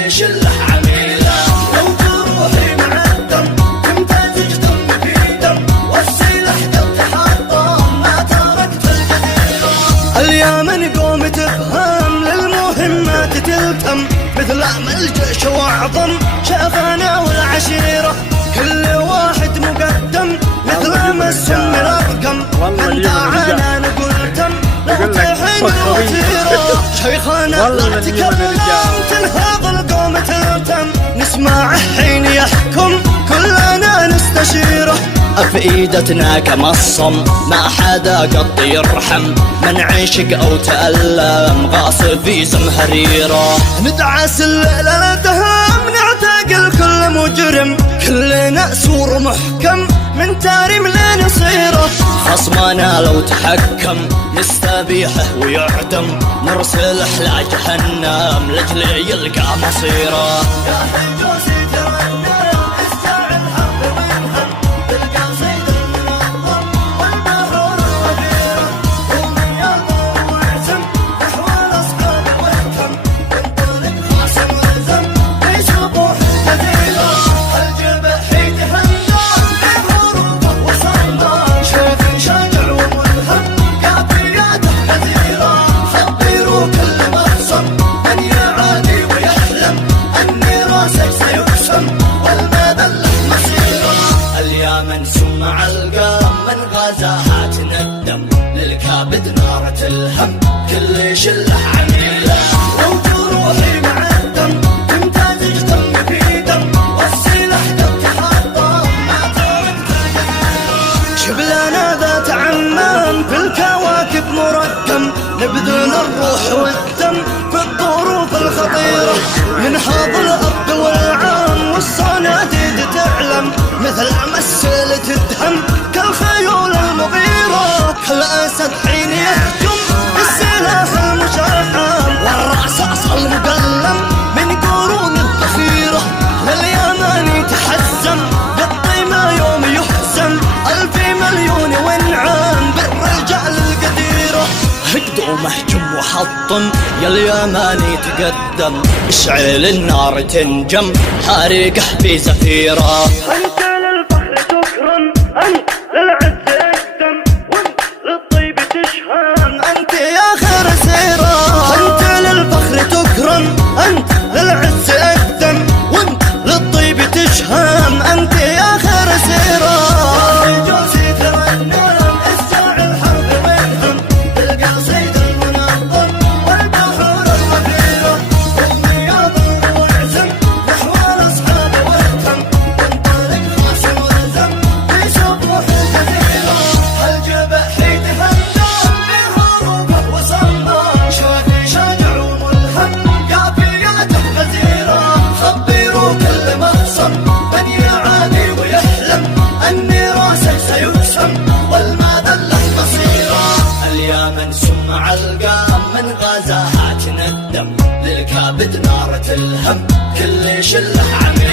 كل شله عميله. لو تروحي مع الدم تمتزج دم في دم، والسلاح دم تحطم ما تركت الجزيره. اليمن قوم تفهم للمهمات تلتم، مثل الجيش واعظم شافنا والعشيره. كل واحد مقدم مثل ما السم رقم، من دعانا نقول تم لو تحين وتيره. شيخنا لا تكلم تنهض القوم تلتم، نسمع حين يحكم كلنا نستشيره. أفئدتنا كمصم ما حدا قط يرحم، من عشق أو تألم غاصب في زمهريره. ندعس الليلة لدهم نعتقل كل مجرم، كلنا سور محكم من تاريم لنصيره. خصمنا لو تحكم نستبيحه ويعدم، نرسله لجهنم لجل يلقى مصيره. اليمن سمع القام من غزاها تندم، للكابد نار تلهم كل شله عميله. لو تروحي مع الدم تمتزج دم في دم، والسلاح دم تحطم ما تركت الجزيره. شبلنا ذات عمان في الكواكب مركم، نبذل الروح والدم في الظروف الخطيره. ينهض الاب والعام والصناديد تعلم، مثل مسيلة الدهم كالخيول المغيرة. كالأسد حين يهجم بالسلاح المشحم، والرأس أصل مقلم من قرون الذخيرة. لليمن يتحزم بالطيمة يوم يحزم، 1000 مليون وانعام بالرجال القديرة. هقد ومهجم وحطم يا اليماني تقدم، اشعل النار تنجم حارقه في زفيره. أنت للفخر تكرم، أنت للعز اقدم، وأنت للطيب تشهام، أنت يا خير سيرة. أنت للفخر تكرم، أنت للعز اقدم، وأنت للطيب تشهام، أنت يا خير سيرة. جوسي ترنم اسمع الحرب وينهم، تلقى صيد المنظم والبحور الغفيرة. أمي يضرب ويعزم نحو الأصحاب ويتم، وانطلق خاصم والزم في سطوح الجزيرة. هالجبح يتهنم بهروبه وصمه، شافي شجع وملهم قافياته غزيرة. خبروا كل مخصم من يعاني ويحلم أن راسه سيقسم والما ذله مصيره. اليمن سمع القام من غزاها تندم، للكابد نار تلهم كل شله عميله.